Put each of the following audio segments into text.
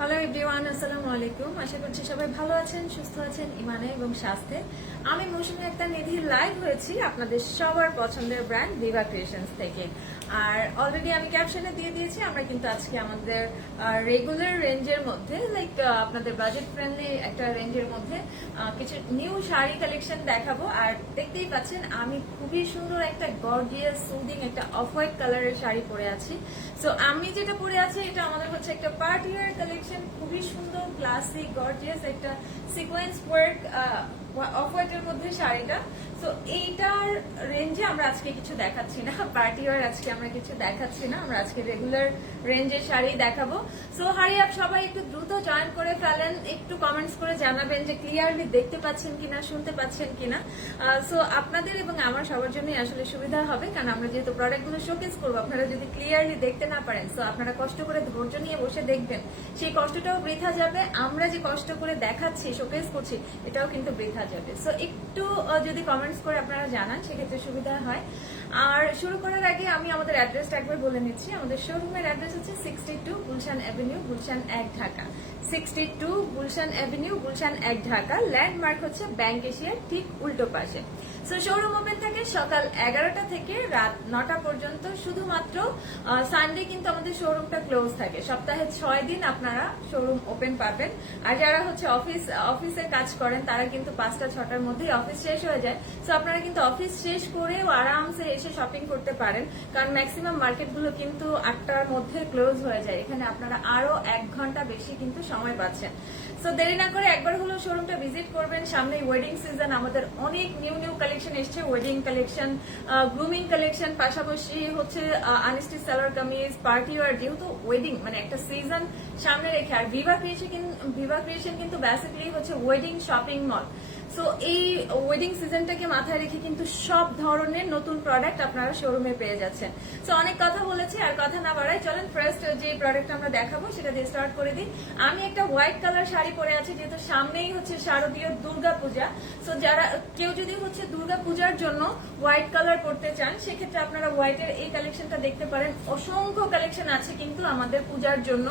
Hello everyone, আসসালামু আলাইকুম। আশা করছি সবাই ভালো আছেন, সুস্থ আছেন ইমানে এবং স্বাস্থ্যে। আমি মৌসুমী একটা নিধির লাইভ হয়েছি আপনাদের সবার পছন্দের ব্র্যান্ড ভিভা ক্রিয়েশনস থেকে। আর অলরেডি আমি ক্যাপশনে দিয়ে দিয়েছি, আমরা কিন্তু আজকে আমাদের রেগুলার রেঞ্জের মধ্যে আপনাদের বাজেট ফ্রেন্ডলি একটা রেঞ্জের মধ্যে কিছু নিউ শাড়ি কালেকশন দেখাবো। আর দেখতেই পাচ্ছেন আমি খুবই সুন্দর একটা গর্জিয়াস সুদিং একটা অফ হোয়াইট কালারের শাড়ি পরে আছি। সো আমি যেটা পরে আছি এটা আমাদের হচ্ছে একটা পার্টি ওয়্যার কালেকশন, খুবই সুন্দর ক্লাসিক গর্জিয়াস একটা সিকোয়েন্স ওয়ার্ক অফ হোয়াইটের মধ্যে শাড়িটা। সো এইটার রেঞ্জে আমরা আজকে কিছু দেখাচ্ছি না, পার্টি ওয়্যার আজকে আমরা কিছু দেখাচ্ছি না, আমরা আজকে রেগুলার রেঞ্জের শাড়ি দেখাবো। সো হারি আপ, সবাই একটু দ্রুত জয়েন করে ফেলেন, একটু কমেন্টস করে জানাবেন যে ক্লিয়ারলি দেখতে পাচ্ছেন কিনা, শুনতে পাচ্ছেন কিনা। সো আপনাদের এবং আমার সবার জন্যই আসলে সুবিধা হবে, কারণ আমরা যেহেতু প্রোডাক্টগুলো শোকেস করবো, আপনারা যদি ক্লিয়ারলি দেখতে না পারেন, সো আপনারা কষ্ট করে ধৈর্য নিয়ে বসে দেখবেন, সেই কষ্টটাও বৃথা যাবে। আমরা যে কষ্ট করে দেখাচ্ছি, শোকেস করছি, এটাও কিন্তু বৃথা যাবে। সো একটু যদি কমেন্টস করে আপনারা জানান সেক্ষেত্রে সুবিধা হয়। আর শুরু করার আগে আমি আমাদের অ্যাড্রেসটা একবার বলে নিচ্ছি। আমাদের শোরুমের অ্যাড্রেস হচ্ছে 62 Gulshan Avenue, Gulshan 1, Dhaka. 62 Gulshan Avenue, Gulshan 1, Dhaka. Landmark হচ্ছে ব্যাংক এশিয়ার ঠিক উল্টো পাশে। সো শোরুম ওপেন থাকে সকাল 11টা থেকে রাত 9টা পর্যন্ত। শুধুমাত্র সানডে কিন্তু আমাদের শোরুমটা ক্লোজ থাকে। সপ্তাহে 6 দিন আপনারা শোরুম ওপেন পাবেন। আর যারা হচ্ছে অফিসে কাজ করেন তারা কিন্তু 5টা-6টার মধ্যেই অফিস শেষ হয়ে যায়। সো আপনারা কিন্তু অফিস শেষ করেও আরামসে এসে শপিং করতে পারেন, কারণ ম্যাক্সিমাম মার্কেটগুলো কিন্তু 8টার মধ্যে ক্লোজ হয়ে যায়। এখানে আপনারা আরো 1 ঘন্টা বেশি কিন্তু সময় পাচ্ছেন। সো দেরি না করে একবার হলো শোরুমটা ভিজিট করবেন। সামনে ওয়েডিং সিজন, আমাদের অনেক নিউ কালেকশন এসছে, ওয়েডিং কালেকশন, গ্রুমিং কালেকশন, পাশাপাশি হচ্ছে unstitch salwar kameez, party wear. যেহেতু ওয়েডিং মানে একটা সিজন সামনে রেখে, আর ভিভা ক্রিয়েশন কিন্তু বেসিক্যালি হচ্ছে ওয়েডিং শপিং মল। সো এই ওয়েডিং সিজনটাকে মাথায় রেখে কিন্তু সব ধরনের নতুন প্রোডাক্ট আপনারা শোরুমে পেয়ে যাচ্ছেন। সো অনেক কথা বলেছি, আর কথা না বাড়াই, চলেন ফার্স্ট যে প্রোডাক্ট আমরা দেখাবো সেটা দিয়ে স্টার্ট করে দিই। আমি একটা হোয়াইট কালার শাড়ি পরে আছি, যেহেতু সামনেই হচ্ছে শারদীয় দুর্গা পূজা। সো যারা কেউ যদি হচ্ছে দুর্গা পূজার জন্য হোয়াইট কালার পরতে চান, সেক্ষেত্রে আপনারা হোয়াইটের এই কালেকশনটা দেখতে পারেন। অসংখ্য কালেকশন আছে কিন্তু আমাদের পূজার জন্য,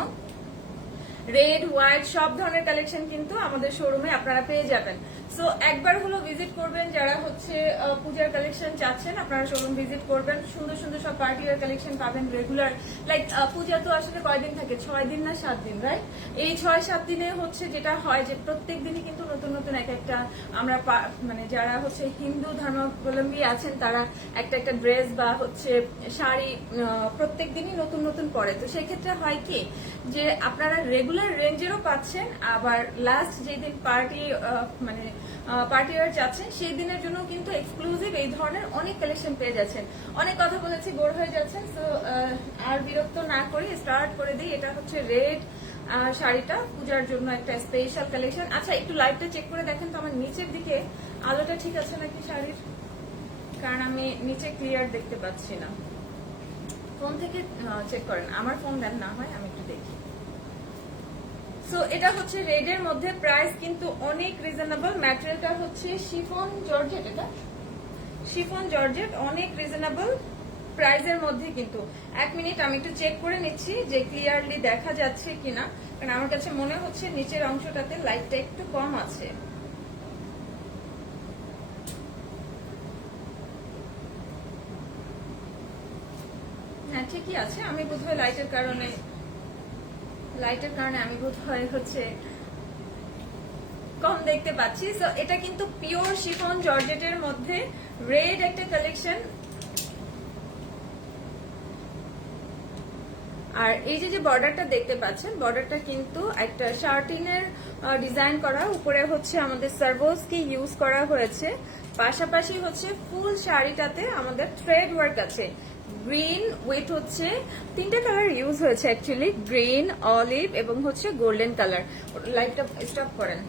রেড হোয়াইট সব ধরনের কালেকশন কিন্তু আমাদের শোরুমে আপনারা পেয়ে যাবেন। সো একবার হলো ভিজিট করবেন, যারা হচ্ছে পূজার কালেকশন চাচ্ছেন আপনারা শোরুম ভিজিট করবেন। সুন্দর সুন্দর সব পার্টি ওয়্যার কালেকশন পাবেন রেগুলার। পূজা তো আসলে কয়দিন থাকে, 6 দিন না 7 দিন, রাইট? এই 6-7 দিনে হচ্ছে যেটা হয় যে প্রত্যেক দিনই কিন্তু নতুন নতুন একটা আমরা মানে যারা হচ্ছে হিন্দু ধর্মাবলম্বী আছেন তারা একটা ড্রেস বা হচ্ছে শাড়ি প্রত্যেক দিনই নতুন নতুন পরে। তো সেক্ষেত্রে হয় কি যে আপনারা রেগুলার রেঞ্জেরও পাচ্ছেন, আবার লাস্ট যেদিন পার্টি ওয়্যার যাচ্ছেন সেই দিনের জন্য কিন্তু এক্সক্লুসিভ এই ধরনের অনেক কালেকশন পেয়ে যাচ্ছেন। অনেক কথা বলেছি, বোর হয়ে যাচ্ছেন, সো আর বিরক্ত না করি স্টার্ট করে দিই। এটা হচ্ছে রেড শাড়িটা পূজার জন্য একটা স্পেশাল কালেকশন। আচ্ছা, একটু লাইভটা চেক করে দেখেন তো আমার নিচের দিকে আলোটা ঠিক আছে নাকি শাড়ির, কারণ আমি নিচে ক্লিয়ার দেখতে পাচ্ছি না। ফোন থেকে চেক করেন, আমার ফোন দেন না হয়, আমি একটু দেখি। সো এটা হচ্ছে রেড এর মধ্যে, প্রাইস কিন্তু অনেক রিজনেবল। ম্যাটেরিয়ালটা হচ্ছে শিফন জর্জেট, এটা শিফন জর্জেট, অনেক রিজনেবল প্রাইসের মধ্যে কিন্তু। 1 মিনিট আমি একটু চেক করে নিচ্ছি যে ক্লিয়ারলি দেখা যাচ্ছে কিনা, কারণ আমার কাছে মনে হচ্ছে নিচের অংশটাতে লাইটটা একটু কম আছে। হ্যাঁ ঠিকই আছে, আমি বোধহয় লাইটের কারণে আমি বোধহয় হচ্ছে কম দেখতে পাচ্ছি। সো এটা কিন্তু পিওর শিফন জর্জেটের মধ্যে রেড একটা কালেকশন। আর এই যে বর্ডারটা দেখতে পাচ্ছেন, বর্ডারটা কিন্তু একটা শার্টিং এর ডিজাইন করা, উপরে হচ্ছে আমাদের সার্ভোসকি ইউজ করা হয়েছে। পাশাপাশি হচ্ছে ফুল শাড়িটাতে আমাদের থ্রেড ওয়ার্ক আছে। গ্রিন উইথ হচ্ছে 3টা কালার ইউজ হয়েছে অ্যাকচুয়ালি, গ্রিন, অলিভ এবং হচ্ছে গোল্ডেন কালার। লাইটটা স্টপ করেন।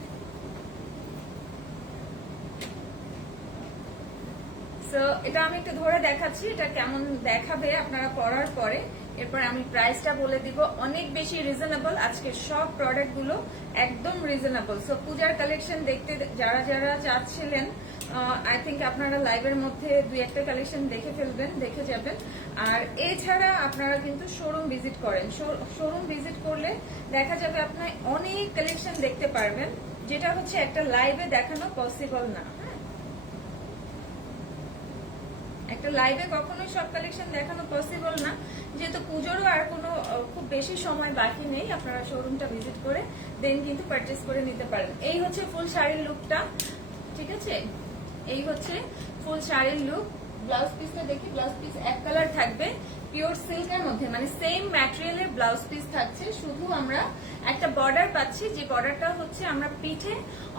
সো এটা আমি একটু ধরে দেখাচ্ছি এটা কেমন দেখাবে আপনারা পরার পরে। এরপর আমি প্রাইসটা বলে দিব, অনেক বেশি রিজনেবল। আজকে সব প্রোডাক্ট গুলো একদম রিজনেবল। সো পূজার কালেকশন দেখতে যারা যারা চাচ্ছিলেন আই থিঙ্ক আপনারা লাইভের মধ্যে 2-1টা কালেকশন দেখে ফেলবেন, দেখে যাবেন। আর এছাড়া আপনারা কিন্তু শোরুম ভিজিট করেন, শোরুম ভিজিট করলে দেখা যাবে আপনার অনেক কালেকশন দেখতে পারবেন, যেটা হচ্ছে একটা লাইভে দেখানো পসিবল না। একটা লাইভে কখনোই সব কালেকশন দেখানো পসিবল না, যেহেতু পুজোরও আর কোনো খুব বেশি সময় বাকি নেই। আপনারা শোরুমটা ভিজিট করে দেন কিন্তু পারচেস করে নিতে পারেন। এই হচ্ছে ফুল শাড়ির লুকটা, ঠিক আছে? এই হচ্ছে ফুল শাড়ির লুক। ব্লাউজ পিসটা দেখি, ব্লাউজ পিস এক কালার থাকবে, পিওর সিল্কের মধ্যে, মানে সেম ম্যাটেরিয়ালের ব্লাউজ পিস থাকছে, শুধু আমরা একটা বর্ডার পাচ্ছি, যে বর্ডারটা হচ্ছে আমরা পিঠে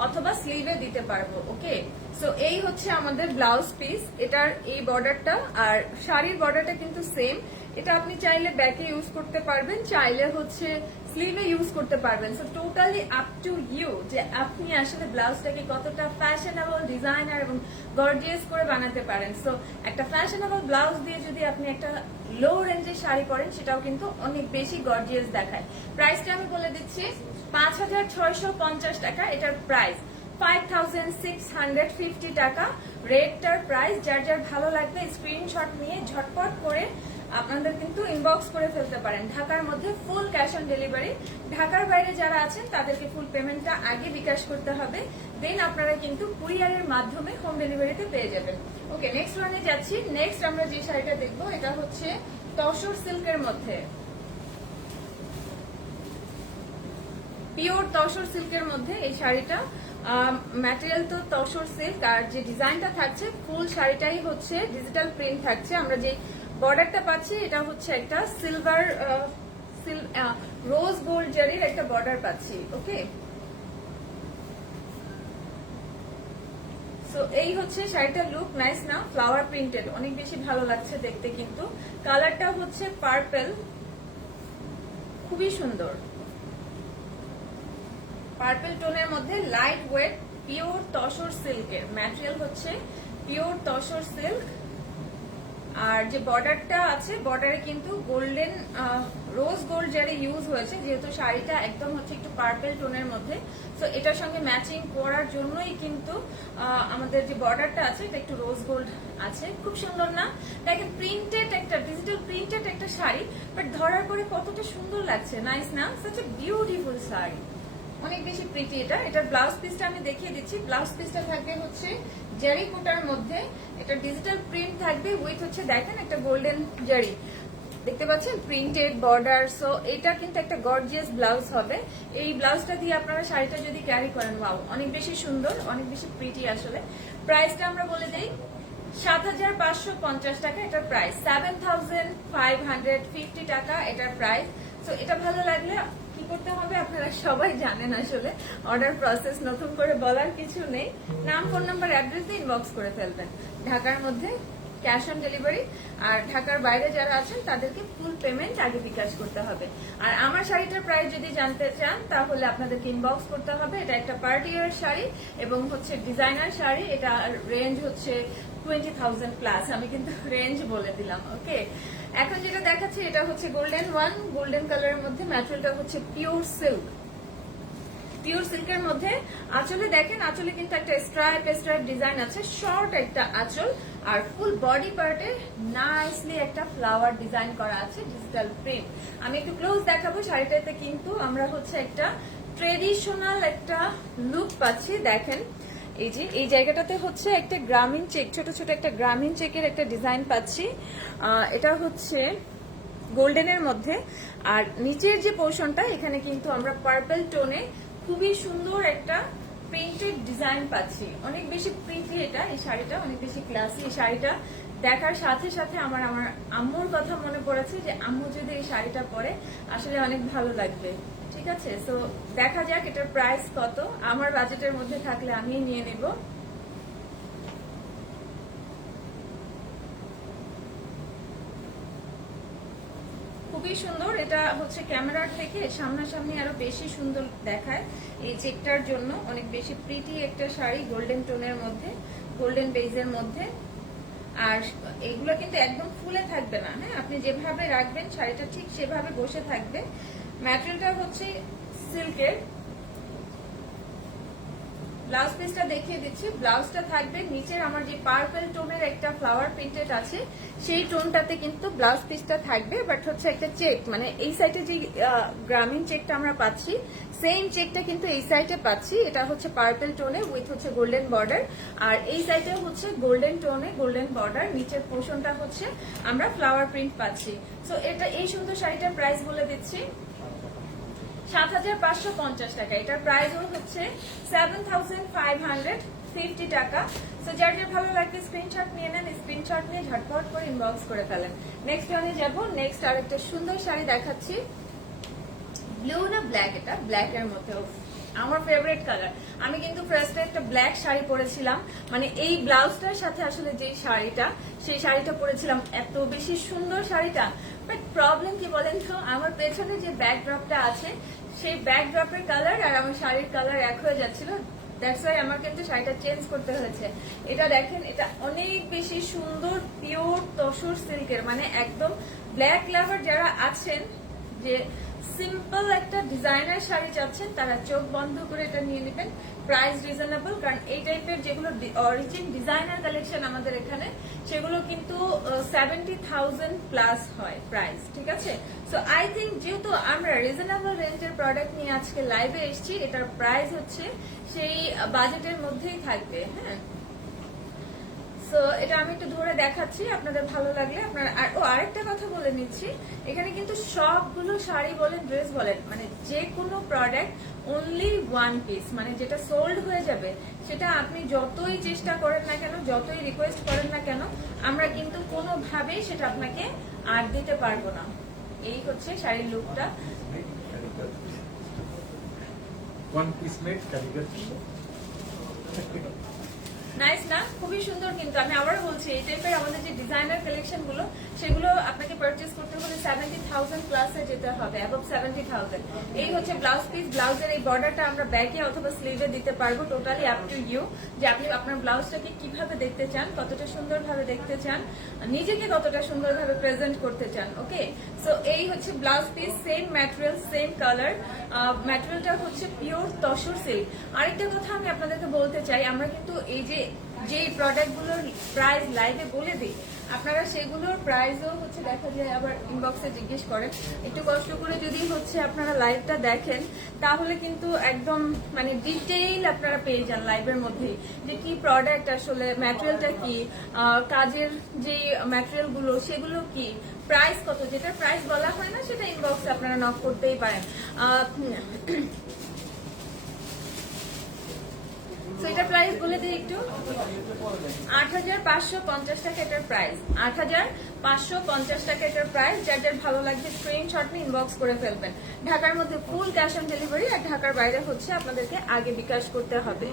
অথবা স্লিভে দিতে পারবো। ওকে, সো এই হচ্ছে আমাদের ব্লাউজ পিস, এটার এই বর্ডারটা। আর শাড়ির বর্ডারটা কিন্তু সেম, এটা আপনি চাইলে ব্যাকে ইউজ করতে পারবেন, চাইলে হচ্ছে স্লিভে ইউজ করতে পারবেন। So totally up to you যে আপনি আসলে ব্লাউজটাকে কতটা ফ্যাশনেবল, ডিজাইনার এবং গর্জিয়াস করে বানাতে পারেন। সো একটা ফ্যাশনেবল ব্লাউজ দিয়ে যদি আপনি একটা লো রেঞ্জের শাড়ি পরেন, সেটাও কিন্তু অনেক বেশি গর্জিয়াস দেখায়। প্রাইসটা আমি বলে দিচ্ছি, 5,650 টাকা এটার প্রাইস, 5,650 টাকা রেটটার প্রাইস। যার যার ভালো লাগবে স্ক্রিনশট নিয়ে ঝটপট করে আপনাদের কিন্তু ইনবক্স করে ফেলতে পারেন। ঢাকার মধ্যে ফুল ক্যাশ অন ডেলিভারি, ঢাকার বাইরে যারা আছেন তাদেরকে ফুল পেমেন্টটা আগে বিকাশ করতে হবে, দেন আপনারা কিন্তু কুরিয়ারের মাধ্যমে হোম ডেলিভারিতে পেয়ে যাবেন। ওকে, নেক্সট ওয়ানে যাচ্ছি। নেক্সট আমরা যে শাড়িটা দেখবো, এটা হচ্ছে তসর সিল্কের মধ্যে, পিওর তসর সিল্কের মধ্যে এই শাড়িটা। ম্যাটেরিয়াল তো তসর সিল্ক, আর যে ডিজাইনটা থাকছে ফুল শাড়িটাই হচ্ছে ডিজিটাল প্রিন্ট থাকছে। আমরা যে বর্ডারটা পাচ্ছি এটা হচ্ছে একটা সিলভার রোজ গোল্ড জারির একটা বর্ডার পাচ্ছি। ওকে, সো এই হচ্ছে শাড়িটার লুক। নাইস না? ফ্লাওয়ার প্রিন্টেড, অনেক বেশি ভালো লাগছে দেখতে। কিন্তু কালারটা হচ্ছে পার্পল, খুবই সুন্দর পার্পল টোনের মধ্যে, লাইট ওয়েট, পিওর তসর সিল্কের ম্যাটেরিয়াল হচ্ছে পিওর তসর সিল্ক। আর যে বর্ডারটা আছে, বর্ডারে কিন্তু গোল্ডেন রোজ গোল্ড জারি ইউজ হয়েছে, যেহেতু শাড়িটা একদম হচ্ছে একটু পার্পল টোনের মধ্যে। তো এটার সঙ্গে ম্যাচিং করার জন্যই কিন্তু আমাদের যে বর্ডারটা আছে এটা একটু রোজ গোল্ড আছে। খুব সুন্দর না? দেখেন, প্রিন্টেড একটা ডিজিটাল প্রিন্টেড একটা শাড়ি, বাট ধরার পরে কতটা সুন্দর লাগছে। নাইস না? সাচ এ বিউটিফুল শাড়ি, অনেক বেশি প্রিটি এটা। এটার ব্লাউজ পিসটা আমি দেখিয়ে দিচ্ছি। ব্লাউজ পিসটা থাকবে হচ্ছে জারি কোটার মধ্যে, এটা ডিজিটাল প্রিন্ট থাকবে উইথ হচ্ছে দেখেন একটা গোল্ডেন জারি, দেখতে পাচ্ছেন প্রিন্টেড বর্ডার। সো এটা কিন্তু একটা গর্জিয়াস ব্লাউজ হবে। এই ব্লাউজটা দিয়ে আপনারা শাড়িটা যদি ক্যারি করেন, ওয়াও, অনেক বেশি সুন্দর, অনেক বেশি প্রিটি আসলে। প্রাইসটা আমরা বলে দেই, 7,550 টাকা এটার প্রাইস, 7,550 টাকা এটার প্রাইস। তো এটা ভালো লাগলে কি করতে হবে আপনারা সবাই জানেন, আসলে অর্ডার প্রসেস নতুন করে বলার কিছু নেই। নাম, ফোন নাম্বার, অ্যাড্রেস দিয়ে ইনবক্স করে ফেলবেন। ঢাকার মধ্যে ক্যাশ অন ডেলিভারি, আর ঢাকার বাইরে যারা আছেন তাদেরকে ফুল পেমেন্ট আগে বিকাশ করতে হবে। আর আমার শাড়িটার প্রাইস যদি জানতে চান তাহলে আপনাদেরকে ইনবক্স করতে হবে। এটা একটা পার্টি ওয়্যার শাড়ি এবং হচ্ছে ডিজাইনার শাড়ি। এটা রেঞ্জ হচ্ছে 20,000 প্লাস, আমি কিন্তু রেঞ্জ বলে দিলাম। ওকে, এখন যেটা দেখাচ্ছি এটা হচ্ছে গোল্ডেন ওয়ান, গোল্ডেন কালারের মধ্যে, ম্যাটেরিয়ালটা হচ্ছে পিওর সিল্ক, পিওর সিল্কের মধ্যে। আঁচলে দেখেন, আঁচলে কিন্তু একটা স্ট্রাইপ ডিজাইন আছে, শর্ট একটা আঁচল, আর ফুল বডি পার্টে নাইসলি একটা ফ্লাওয়ার ডিজাইন করা আছে, ডিজিটাল প্রিন্ট। আমি একটু ক্লোজ দেখাবো। শাড়িটাতে কিন্তু আমরা হচ্ছে একটা ট্রেডিশনাল একটা লুক পাচ্ছি। দেখেন, এই যে এই জায়গাটাতে হচ্ছে একটা গ্রামীণ চেক, ছোট ছোট একটা গ্রামীণ চেকের একটা ডিজাইন পাচ্ছি। এটা হচ্ছে গোল্ডেনের মধ্যে, আর নিচের যে পোর্শনটা এখানে কিন্তু আমরা পার্পল টোনে খুবই সুন্দর একটা প্রিন্টেড ডিজাইন পাচ্ছি। অনেক বেশি প্রিন্টি এটা, এই শাড়িটা অনেক বেশি ক্লাসি। এই শাড়িটা দেখার সাথে সাথে আমার আম্মুর কথা মনে পড়েছে, যে আম্মু যদি এই শাড়িটা পরে আসলে অনেক ভালো লাগবে। ঠিক আছে, সো দেখা যাক এটার প্রাইস কত। আমার বাজেটের মধ্যে থাকলে আমি নিয়ে নেব। খুবই সুন্দর, এটা হচ্ছে ক্যামেরার থেকে সামনাসামনি আরো বেশি সুন্দর দেখায় এই চেকটার জন্য। অনেক বেশি প্রিটি একটা শাড়ি, গোল্ডেন টোনের মধ্যে, গোল্ডেন বেজের মধ্যে। আর এগুলো কিন্তু একদম ফুলে থাকবে না, হ্যাঁ, আপনি যেভাবে রাখবেন শাড়িটা ঠিক সেভাবে বসে থাকবে। ম্যাটেরিয়ালটা হচ্ছে সিল্কের, ব্লাউজ পিসটা দেখিয়ে দিচ্ছি। ব্লাউজটা থাকবে নিচের আমার যে পার্পল টোনের একটা ফ্লাওয়ার প্রিন্টেড আছে সেই টোনটাতে কিন্তু ব্লাউজ পিসটা থাকবে, বাট হচ্ছে একটা চেক, মানে এই সাইডে যে গ্রামীণ চেকটা আমরা পাচ্ছি সেম চেকটা কিন্তু এই সাইডে পাচ্ছি। এটা হচ্ছে পার্পল টোনে উইথ হচ্ছে গোল্ডেন বর্ডার, আর এই সাইডে হচ্ছে গোল্ডেন টোনে গোল্ডেন বর্ডার, নিচের পোর্শনটা হচ্ছে আমরা ফ্লাওয়ার প্রিন্ট পাচ্ছি। সো এটা এই সুন্দর শাড়িটার প্রাইস বলে দিচ্ছি ৭৫৫০ টাকা। এটার প্রাইসও হচ্ছে ৭৫50 টাকা। তো যার যার ভালো লাগবে স্ক্রিনশট নিয়ে নেন, স্ক্রিনশট নিয়ে ঝটপট করে ইনবক্স করে ফেলেন। নেক্সট ওয়ানে যাব। নেক্সট আরেকটা সুন্দর শাড়ি দেখাচ্ছি, ব্লু না ব্ল্যাক, এটা ব্ল্যাক এর মধ্যে আমার ফেভারিট কালার। আমি কিন্তু ফার্স্টে একটা ব্ল্যাক শাড়ি পরেছিলাম, মানে এই ব্লাউজটার সাথে আসলে যে শাড়িটা সেই শাড়িটা পরেছিলাম, এত বেশি সুন্দর শাড়িটা। বাট প্রবলেম কি বলেন তো, আমার পেছনে যে ব্যাকড্রপটা আছে সেই ব্যাকড্রপের কালার আর আমার শাড়ির কালার এক হয়ে যাচ্ছিল। দ্যাটস ওয়াই আমার কিন্তু শাড়িটা চেঞ্জ করতে হয়েছে। এটা দেখেন, এটা অনেক বেশি সুন্দর পিওর তসর সিল্কের, মানে একদম ব্ল্যাক লাভার যারা আছেন, যে সিম্পল একটা ডিজাইনার শাড়ি চাচ্ছেন তারা চোখ বন্ধ করে এটা নিয়ে নেবেন। প্রাইস রিজনেবল, কারণ এই টাইপের যেগুলো অরিজিন ডিজাইনার কালেকশন আমাদের এখানে সেগুলো কিন্তু 70,000 প্লাস হয় প্রাইস, ঠিক আছে? সো আই থিঙ্ক যেহেতু আমরা রিজনেবল রেঞ্জের প্রোডাক্ট নিয়ে আজকে লাইভে এসেছি, এটার প্রাইস হচ্ছে সেই বাজেটের মধ্যেই থাকবে। হ্যাঁ, সো এটা আমি একটু ধরে দেখাচ্ছি, আপনাদের ভালো লাগলে আপনারা। আরেকটা কথা বলে নিচ্ছি, এখানে কিন্তু সবগুলো শাড়ি বলেন ড্রেস বলেন, মানে যে কোনো প্রোডাক্ট অনলি ওয়ান পিস, মানে যেটা সোল্ড হয়ে যাবে সেটা আপনি যতই চেষ্টা করেন না কেন, যতই রিকোয়েস্ট করেন না কেন, আমরা কিন্তু কোনোভাবেই সেটা আপনাকে আর দিতে পারবো না। এই হচ্ছে শাড়ির লুকটা। নাইস না? খুবই সুন্দর। কিন্তু আমি আবারও বলছি, এই টাইপের আমাদের যে ডিজাইনার কালেকশন গুলো সেগুলো আপনাকে পারচেজ করতে হলে 70,000 প্লাসে যেতে হবে, অ্যাবভ 70,000। এই হচ্ছে ব্লাউজ পিস। ব্লাউজের এই বর্ডারটা আমরা ব্যাকে অথবা স্লিভে দিতে পারবো, টোটালি আপ টু ইউ, যে আপনি আপনার ব্লাউজটাকে কিভাবে দেখতে চান, কতটা সুন্দরভাবে দেখতে চান, নিজেকে কতটা সুন্দরভাবে প্রেজেন্ট করতে চান। ওকে, সো এই হচ্ছে blouse piece, same material, same colour. ম্যাটেরিয়ালটা হচ্ছে পিওর তসর সিল্ক। আরেকটা কথা আমি আপনাদেরকে বলতে চাই, আমরা কিন্তু এই যে প্রোডাক্টগুলোর প্রাইস লাইভে বলে দিই, আপনারা সেগুলোর প্রাইসও হচ্ছে দেখা যায় আবার ইনবক্সে জিজ্ঞেস করেন। একটু কষ্ট করে যদি হচ্ছে আপনারা লাইভটা দেখেন তাহলে কিন্তু একদম মানে ডিটেইল আপনারা পেয়ে যান লাইভের মধ্যেই, যে কি প্রোডাক্ট আসলে, ম্যাটেরিয়ালটা কি, কাজের যে ম্যাটেরিয়ালগুলো সেগুলো কি, প্রাইস কত, যেটা প্রাইস বলা হয় না সেটা ইনবক্সে আপনারা নক করতেই পারেন। এটা প্রাইস বলে দিই একটু, ৮৫৫০ টাকা এটার প্রাইস, ৮৫৫০ টাকা এটার প্রাইস। যার যার ভালো লাগবে স্ক্রিনশট নিয়ে ইনবক্স করে ফেলবেন। ঢাকার মধ্যে ফুল ক্যাশ অন ডেলিভারি, আর ঢাকার বাইরে হচ্ছে আপনাদেরকে আগে বিকাশ করতে হবে।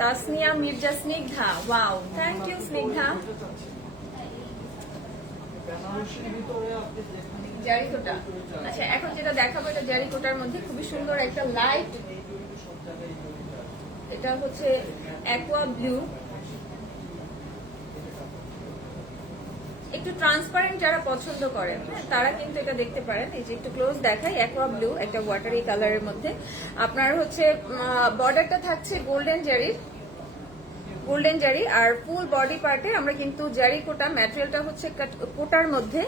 Tasnia Mirza Snigdha, wow, thank you Snigdha. জারিকোটা, আচ্ছা এখন যেটা দেখাবো এটা জারিকোটার মধ্যে খুবই সুন্দর একটা লাইট, এটা হচ্ছে অ্যাকোয়া ব্লু, একটু ট্রান্সপারেন্ট যারা পছন্দ করেন তারা কিন্তু এটা দেখতে পারেন। এই যে একটু ক্লোজ দেখাই, অ্যাকোয়া ব্লু একটা ওয়াটারি কালারের মধ্যে আপনার হচ্ছে বর্ডারটা থাকছে গোল্ডেন জারি, আর ফুল বডি পার্টে আমরা কিন্তু জারি কোটা, ম্যাটেরিয়ালটা হচ্ছে কোটার মধ্যে,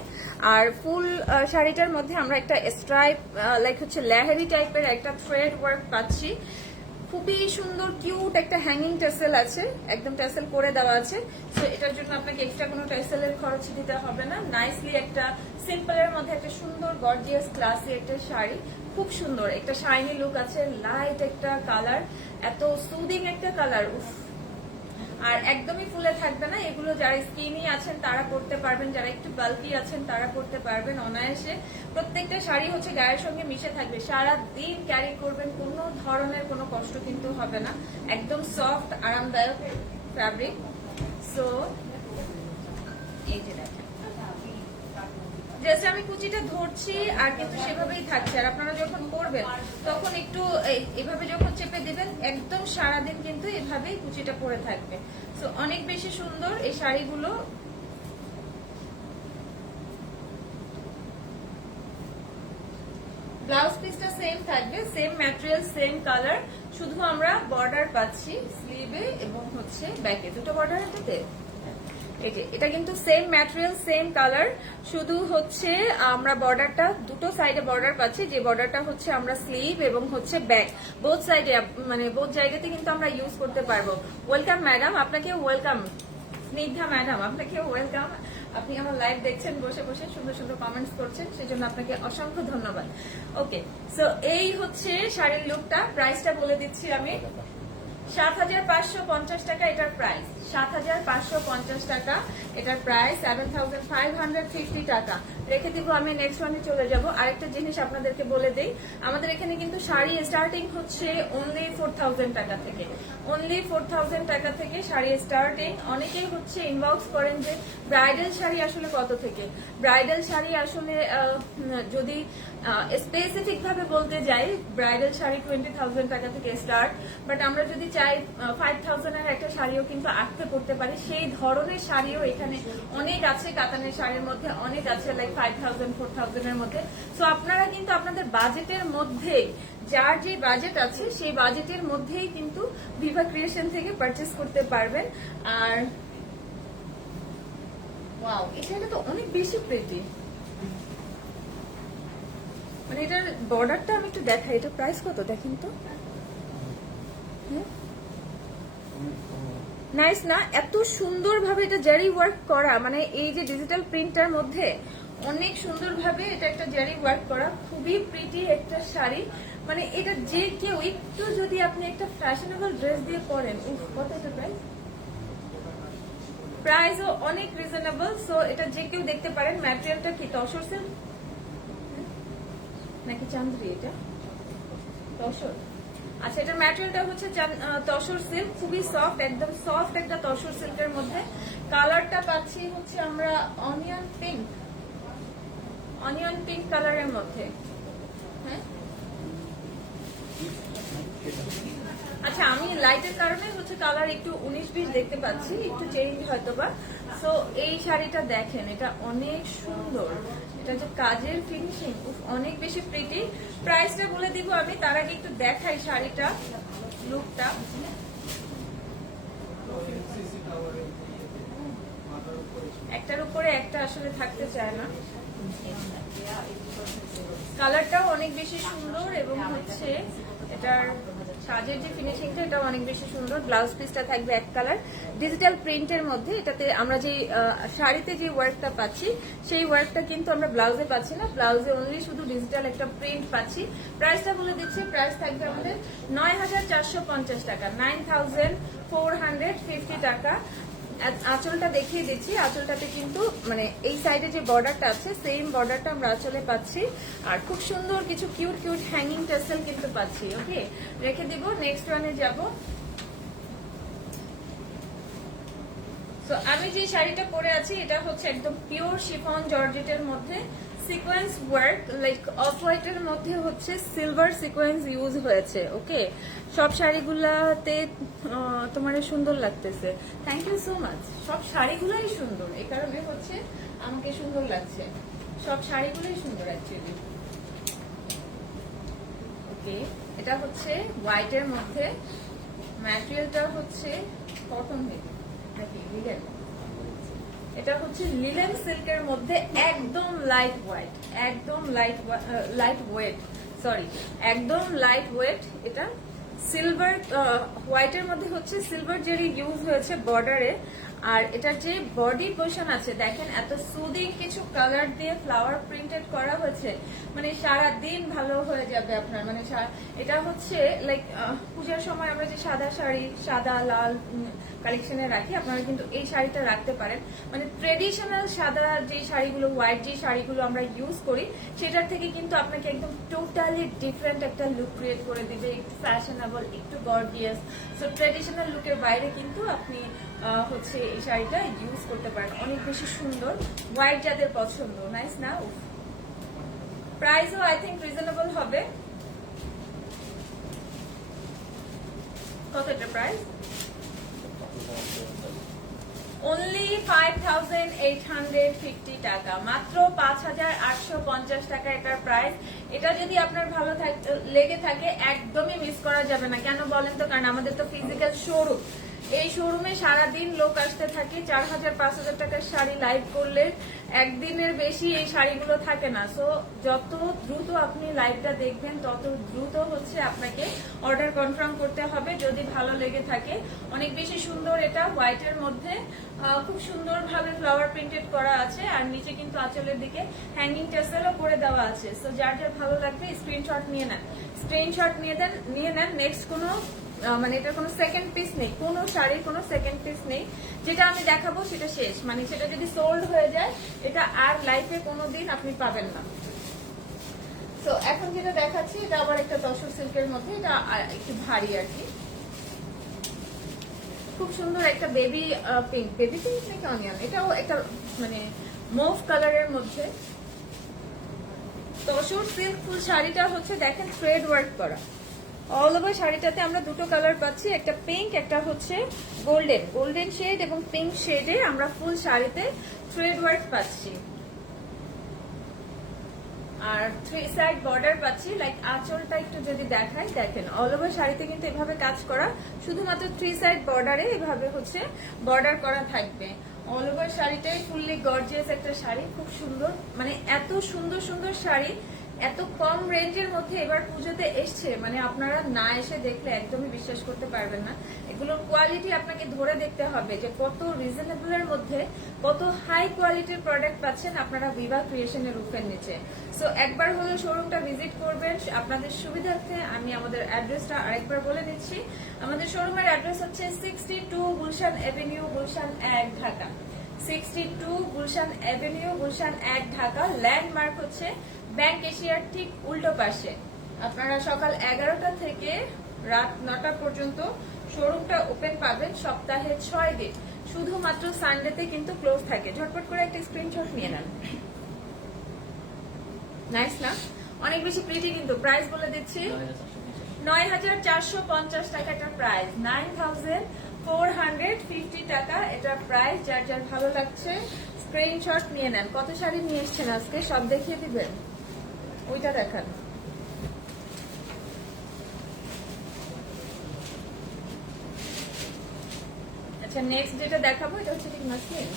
আর ফুল শাড়িটার মধ্যে আমরা একটা স্ট্রাইপ লাইক হচ্ছে লেহেরি টাইপের একটা থ্রেড ওয়ার্ক পাচ্ছি। খুবই সুন্দর কিউট একটা হ্যাঙ্গিং টেসেল আছে, একদম টেসেল করে দেওয়া আছে। তো এটার জন্য আপনাকে এক্সট্রা কোনো টেসেলের খরচ দিতে হবে না। নাইসলি একটা সিম্পলের মধ্যে একটা সুন্দর গর্জিয়াস ক্লাসি একটা শাড়ি, খুব সুন্দর একটা শাইনি লুক আছে, লাইট একটা কালার, এত সুদিং একটা কালার, উফ। আর একদমই ফুলে থাকবে না, এগুলো যারা স্কিনি আছেন তারা পরতে পারবেন, যারা একটু বাল্কি আছেন তারা পরতে পারবেন অনায়াসে। প্রত্যেকটা শাড়ি হচ্ছে গায়ের সঙ্গে মিশে থাকবে, সারা দিন ক্যারি করবেন, কোনো ধরনের কোনো কষ্ট কিন্তু হবে না, একদম সফট আরামদায়ক ফ্যাব্রিক। সো এই যে দেখেন, জাস্ট আমি কুচিটা ধরছি আর কিন্তু সেভাবেই থাকছে, আর আপনারা যখন পরবেন তখন একটু এভাবে যখন চেপে দিবেন একদম সারাদিন কিন্তু এভাবেই কুচিটা পরে থাকবে। সো অনেক বেশি সুন্দর এই শাড়িগুলো। ব্লাউজ পিসটা সেম থাকবে, সেম ম্যাটেরিয়াল, সেম কালার, শুধু আমরা বর্ডার পাচ্ছি স্লিভে এবং হচ্ছে ব্যাকে। দুটো বর্ডার এটাতে, এই যে এটা কিন্তু সেম ম্যাটেরিয়াল, সেম কালার, শুধু হচ্ছে আমরা বর্ডারটা দুটো সাইডে বর্ডার পাচ্ছি, যে বর্ডারটা হচ্ছে আমরা স্লিভ এবং হচ্ছে ব্যাক বোথ সাইডে, মানে বোথ জায়গাতে কিন্তু আমরা ইউজ করতে পারবো। ওয়েলকাম ম্যাডাম, আপনাকে ওয়েলকাম। স্নিগ্ধা ম্যাডাম, আপনাকে ওয়েলকাম। আপনি আমার লাইভ দেখছেন বসে বসে, সুন্দর সুন্দর কমেন্টস করছেন, সেজন্য আপনাকে অসংখ্য ধন্যবাদ। ওকে, সো এই হচ্ছে শাড়ির লুকটা। প্রাইসটা বলে দিচ্ছি আমি, ৭৫৫০ টাকা এটার প্রাইস, ৭৫৫০ টাকা এটার প্রাইস, ৭৫50 টাকা রেখে দিব আমি। নেক্সট ওয়ানে চলে যাব। আরেকটা জিনিস আপনাদেরকে বলে দেই, আমাদের এখানে কিন্তু শাড়ি স্টার্টিং হচ্ছে অনলি 4000 টাকা থেকে, অনলি 4000 টাকা থেকে শাড়ি স্টার্টিং। অনেকেই হচ্ছে ইনবক্স করেন যে ব্রাইডাল শাড়ি আসলে কত থেকে। ব্রাইডাল শাড়ি আসলে যদি স্পেসিফিক ভাবে বলতে যাই, ব্রাইডাল শাড়ি 20,000 টাকা থেকে স্টার্ট, বাট আমরা যদি চাই 5000 এর একটা শাড়িও কিন্তু আঁকতে করতে পারি, সেই ধরনের শাড়িও এখানে অনেক আছে। কাতানের শাড়ির মধ্যে অনেক আছে, লাইক 5000, 4000 এর মধ্যে। সো আপনারা কিন্তু আপনাদের বাজেটের মধ্যে, যার যে বাজেট আছে সেই বাজেটের মধ্যেই কিন্তু ভিভা ক্রিয়েশন থেকে পারচেস করতে পারবেন। আর ওয়াও, এটা তো অনেক বেশি প্রিটি, মানে এটার বর্ডারটা আমি একটু দেখাই। এটা প্রাইস কত দেখেন তো, নাইস না? এত সুন্দর ভাবে এটা জারি ওয়ার্ক করা, মানে এই যে ডিজিটাল প্রিন্টার মধ্যে অনেক সুন্দর ভাবে এটা একটা জারি ওয়ার্ক করা, খুবই প্রিটি একটা শাড়ি। মানে এটা যে কেউ একটু যদি আপনি একটা ফ্যাশনেবল ড্রেস দিয়ে পরেন, কত এটা প্রাইস? প্রাইসও অনেক রিজনেবল। সো এটা যে কেউ দেখতে পারেন। ম্যাটেরিয়ালটা কি তসর সিল্ক নাকি চান্দ্রি? এটা তসর। আচ্ছা, এটার ম্যাটেরিয়ালটা হচ্ছে তসর সিল্ক, খুবই সফট, একদম সফট একটা তসর সিল্কের মধ্যে। কালারটা পাচ্ছি হচ্ছে আমরা অনিয়ন পিঙ্ক, অনিয়ন পিঙ্ক কালারের মধ্যে। হ্যাঁ, আচ্ছা, আমি লাইটের কারণে হচ্ছে কালার একটু 19-20 দেখতে পাচ্ছি, একটু চেঞ্জ হয়তোবা। সো এই শাড়িটা দেখেন, এটা অনেক সুন্দর, এটা যে কাজের ফিনিশিং অনেক বেশি প্রিটি। প্রাইসটা বলে দিব আমি, তার আগে একটু দেখাই শাড়িটা, লুকটা। একটার উপরে একটা আসলে থাকতে চায় না। কালারটাও অনেক বেশি সুন্দর এবং হচ্ছে এটার কাজের যে ফিনিশিংটা এটাও অনেক বেশি সুন্দর। ব্লাউজ পিসটা থাকবে এক কালার ডিজিটাল প্রিন্টের মধ্যে। এটাতে আমরা যে শাড়িতে যে ওয়ার্কটা পাচ্ছি সেই ওয়ার্কটা কিন্তু আমরা ব্লাউজে পাচ্ছি না, ব্লাউজে অনলি শুধু ডিজিটাল একটা প্রিন্ট পাচ্ছি। প্রাইসটা বলে দিচ্ছি, প্রাইস থাকবে আমাদের ৯,৪৫০ টাকা, 9,450 টাকা। আঁচলটা দেখিয়ে দিচ্ছি, আঁচলটাতে কিন্তু মানে এই সাইডে যে বর্ডারটা আছে সেম বর্ডারটা আমরা আঁচলে পাচ্ছি, আর খুব সুন্দর কিছু কিউট কিউট হ্যাঙ্গিং টেসেল কিন্তু পাচ্ছি। ওকে, রেখে দিব। নেক্সট ওয়ানে যাব। তো আমি যে শাড়িটা পরে আছি এটা হচ্ছে একদম পিওর শিফন জর্জেটের মধ্যে সিকোয়েন্স ওয়ার্ক, লাইক অফ হোয়াইটের মধ্যে হচ্ছে সিলভার সিকোয়েন্স ইউজ হয়েছে। ওকে, সব শাড়িগুলাতে তোমার সুন্দর লাগতেছে, থ্যাংক ইউ সো মাচ। সব শাড়িগুলাই সুন্দর, এই কারণে হচ্ছে আমাকে সুন্দর লাগছে, সব শাড়িগুলোই সুন্দর অ্যাকচুয়ালি। ওকে, এটা হচ্ছে হোয়াইটের মধ্যে, ম্যাটেরিয়ালটা হচ্ছে কটন নাকি লিলেন, এটা হচ্ছে লিলেন সিল্কের মধ্যে, একদম লাইট হোয়াইট, একদম লাইট ওয়েট, সরি একদম লাইট ওয়েট। এটা সিলভার হোয়াইটের মধ্যে হচ্ছে সিলভার জেরি ইউজ হয়েছে বর্ডারে। আর এটার যে বডি পোর্শন আছে দেখেন, এত সুদিং কিছু কালার দিয়ে ফ্লাওয়ার প্রিন্টেড করা হয়েছে, মানে সারা দিন ভালো হয়ে যাবে আপনার। মানে এটা হচ্ছে লাইক পূজার সময় আমরা যে সাদা শাড়ি, সাদা লাল কালেকশনে রাখি, আপনারা কিন্তু এই শাড়িটা রাখতে পারেন। মানে ট্রেডিশনাল সাদা যে শাড়িগুলো, হোয়াইট যে শাড়িগুলো আমরা ইউজ করি, সেটার থেকে কিন্তু আপনাকে একদম টোটালি ডিফারেন্ট একটা লুক ক্রিয়েট করে দিবে, একটু ফ্যাশনেবল, একটু গর্জিয়াস। সো ট্রেডিশনাল লুকের বাইরে কিন্তু আপনি হচ্ছে এই শাড়িটা ইউজ করতে পারেন, অনেক বেশি সুন্দর। হোয়াইট যাদের পছন্দ, নাইস না? প্রাইসও আই থিঙ্ক রিজনেবল হবে। কত এটা প্রাইস? অনলি 5850 টাকা, মাত্র 5850 টাকা এটার প্রাইস। এটা যদি আপনার ভালো লেগে থাকে একদমই মিস করা যাবে না। কেন বলেন তো? কারণ আমাদের তো ফিজিক্যাল শোরুম, এই শোরুমে সারাদিন লোক আসতে থাকে। 4000-5000 টাকার শাড়ি লাইভ করলে একদিনের বেশি এই শাড়িগুলো থাকে না। সো যত দ্রুত আপনি লাইভটা দেখবেন তত দ্রুত হচ্ছে আপনাকে অর্ডার কনফার্ম করতে হবে যদি ভালো লেগে থাকে। অনেক বেশি সুন্দর, এটা হোয়াইটের মধ্যে খুব সুন্দর ভাবে ফ্লাওয়ার প্রিন্টেড করা আছে, আর নিচে কিন্তু আঁচলের দিকে হ্যাঙ্গিং টেসেলও করে দেওয়া আছে। সো যার যার ভালো লাগবে স্ক্রিনশট নিয়ে নেন, নিয়ে নেন। নেক্সট কোনো মানে এটা কোনো সেকেন্ড পিস নেই, কোনো শাড়ির কোনো সেকেন্ড পিস নেই। যেটা আমি দেখাবো সেটা শেষ, মানে সেটা যদি সোল্ড হয়ে যায় এটা আর লাইফে কোনোদিন আপনি পাবেন না। তো এখন যেটা দেখাচ্ছি এটা আবার একটা তসর সিল্কের মধ্যে, এটা একটু ভারী আর কি। খুব সুন্দর একটা বেবি পিঙ্ক নাকি অনিয়ন, এটাও একটা মানে মুভ কালারের মধ্যে। তসর সিল্ক ফুল শাড়িটা হচ্ছে দেখেন থ্রেড ওয়ার্ক করা। অল ওভার শাড়িটাতে আমরা দুটো কালার পাচ্ছি, একটা পিঙ্ক, একটা হচ্ছে গোল্ডেন শেড এবং পিঙ্ক শেডে আমরা ফুল শাড়িতে থ্রেড ওয়ার্ক পাচ্ছি। আর 3 সাইড বর্ডার পাচ্ছি। লাইক আঁচলটা একটু যদি দেখাই, দেখেন অল ওভার শাড়িতে কিন্তু এভাবে কাজ করা, শুধুমাত্র 3 সাইড বর্ডারে এভাবে হচ্ছে বর্ডার করা থাকবে। অল ওভার শাড়িটাই ফুললি গর্জিয়াস একটা শাড়ি, খুব সুন্দর। মানে এত সুন্দর সুন্দর শাড়ি এত কম রেঞ্জের মধ্যে এবার পুজোতে এসছে, মানে আপনারা না এসে দেখলে একদমই বিশ্বাস করতে পারবেন না। এগুলোর কোয়ালিটি আপনাকে ধরে দেখতে হবে যে কত রিজনেবলের মধ্যে কত হাই কোয়ালিটির প্রোডাক্ট পাচ্ছেন আপনারা বিভা ক্রিয়েশনের রূপের নিচে। সো একবার হলেও শোরুমটা ভিজিট করবেন। আপনাদের সুবিধার্থে আমি আমাদের অ্যাড্রেসটা আরেকবার বলে দিচ্ছি। আমাদের শোরুমের অ্যাড্রেস হচ্ছে 62 Gulshan Avenue, Gulshan 1, Dhaka. 62 Gulshan Avenue, Gulshan 1, Dhaka. Landmark হচ্ছে ব্যাংক এশিয়ার ঠিক উল্টো পাশে। আপনারা সকাল 11টা থেকে রাত 9টা পর্যন্ত শোরুমটা ওপেন পাবেন, সপ্তাহে 6 দিন। শুধুমাত্র সানডেতে কিন্তু ক্লোজ থাকে। ঝটপট করে একটা স্ক্রিনশট নিয়ে নেন। নাইস না? অনেক বেশি প্রিটি কিন্তু। প্রাইস বলে দিচ্ছি 9450 টাকা এটার প্রাইস, 9450 টাকা এটার প্রাইস। যার যার ভালো লাগছে স্ক্রিনশট নিয়ে নেন। কত শাড়ি নিয়ে এসছেন আজকে সব দেখিয়ে দিবেন, ওইটা দেখান। আচ্ছা নেক্সট যেটা দেখাবো এটা হচ্ছে ঠিক মাসলিন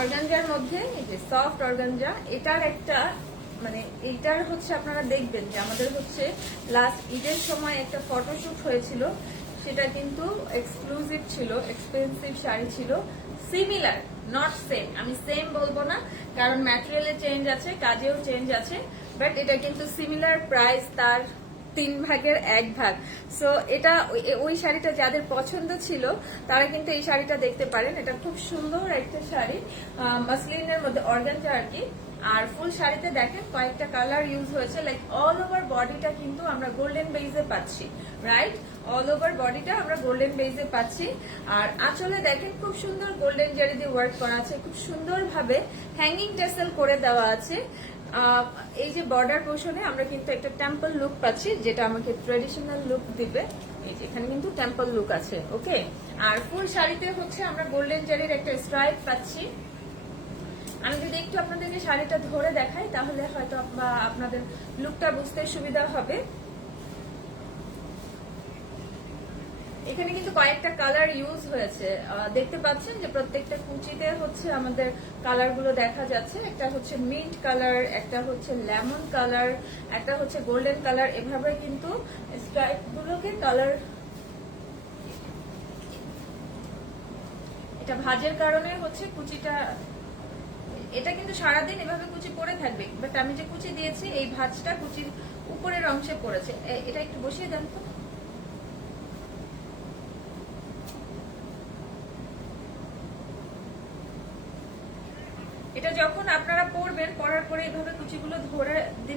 অর্গানজার মধ্যে, এই যে সফট অর্গানজা। এটার একটা মানে এইটার হচ্ছে আপনারা দেখবেন যে আমাদের হচ্ছে লাস্ট ঈদের সময় একটা ফটোশুট হয়েছিল, সেটা কিন্তু এক্সক্লুসিভ ছিল, এক্সপেন্সিভ শাড়ি ছিল। সিমিলার, নট সেম, আমি সেম বলবো না কারণ ম্যাটেরিয়ালে চেঞ্জ আছে, কাজেও চেঞ্জ আছে, বাট এটা কিন্তু সিমিলার প্রাইস, তার 3 ভাগের 1 ভাগ। সো এটা ওই শাড়িটা যাদের পছন্দ ছিল তারা কিন্তু এই শাড়িটা দেখতে পারেন। এটা খুব সুন্দর একটা শাড়ি, মাসলিনের মধ্যে অর্গানজা আর কি। আর ফুল শাড়িতে দেখেন কয়েকটা কালার ইউজ হয়েছে। লাইক অল ওভার বডিটা কিন্তু আমরা গোল্ডেন বেইজে পাচ্ছি, রাইট? অল ওভার বডিটা আমরা গোল্ডেন বেইজে পাচ্ছি। আর আঁচলে দেখেন খুব সুন্দর গোল্ডেন জারি দিয়ে ওয়ার্ক করা আছে, খুব সুন্দর ভাবে হ্যাঙ্গিং টেসেল করে দেওয়া আছে। এই যে বর্ডার পোর্শনে আমরা কিন্তু একটা টেম্পল লুক পাচ্ছি, যেটা আমাকে ট্রেডিশনাল লুক দিবে। এই যে এখানে কিন্তু টেম্পল লুক আছে, ওকে। আর ফুল শাড়িতে হচ্ছে আমরা গোল্ডেন জারির একটা স্ট্রাইপ পাচ্ছি। আমি যদি একটু আপনাদেরকে শাড়িটা ধরে দেখাই তাহলে হয়তো আপনাদের লুকটা বুঝতে সুবিধা হবে। এখানে কিন্তু কয়েকটা কালার ইউজ হয়েছে, দেখতে পাচ্ছেন যে প্রত্যেকটা কুচিতে হচ্ছে আমাদের কালার গুলো দেখা যাচ্ছে। একটা হচ্ছে মিন্ট কালার, একটা হচ্ছে লেমন কালার, একটা হচ্ছে গোল্ডেন কালার। এভাবে কিন্তু স্ট্রাইপ গুলোকে কালার, এটা ভাঁজের কারণে হচ্ছে কুচিটা, এটা কিন্তু সারাদিন এভাবে কুচি পরে থাকবে, বাট আমি যে কুচি দিয়েছি এই ভাঁজটা কুচির উপরের অংশে পড়েছে। এটা একটু বসিয়ে দেন তো। এটা যখন আপনারা পরবেন, পরার পরে এইভাবে কুচিগুলো ধরে দিন।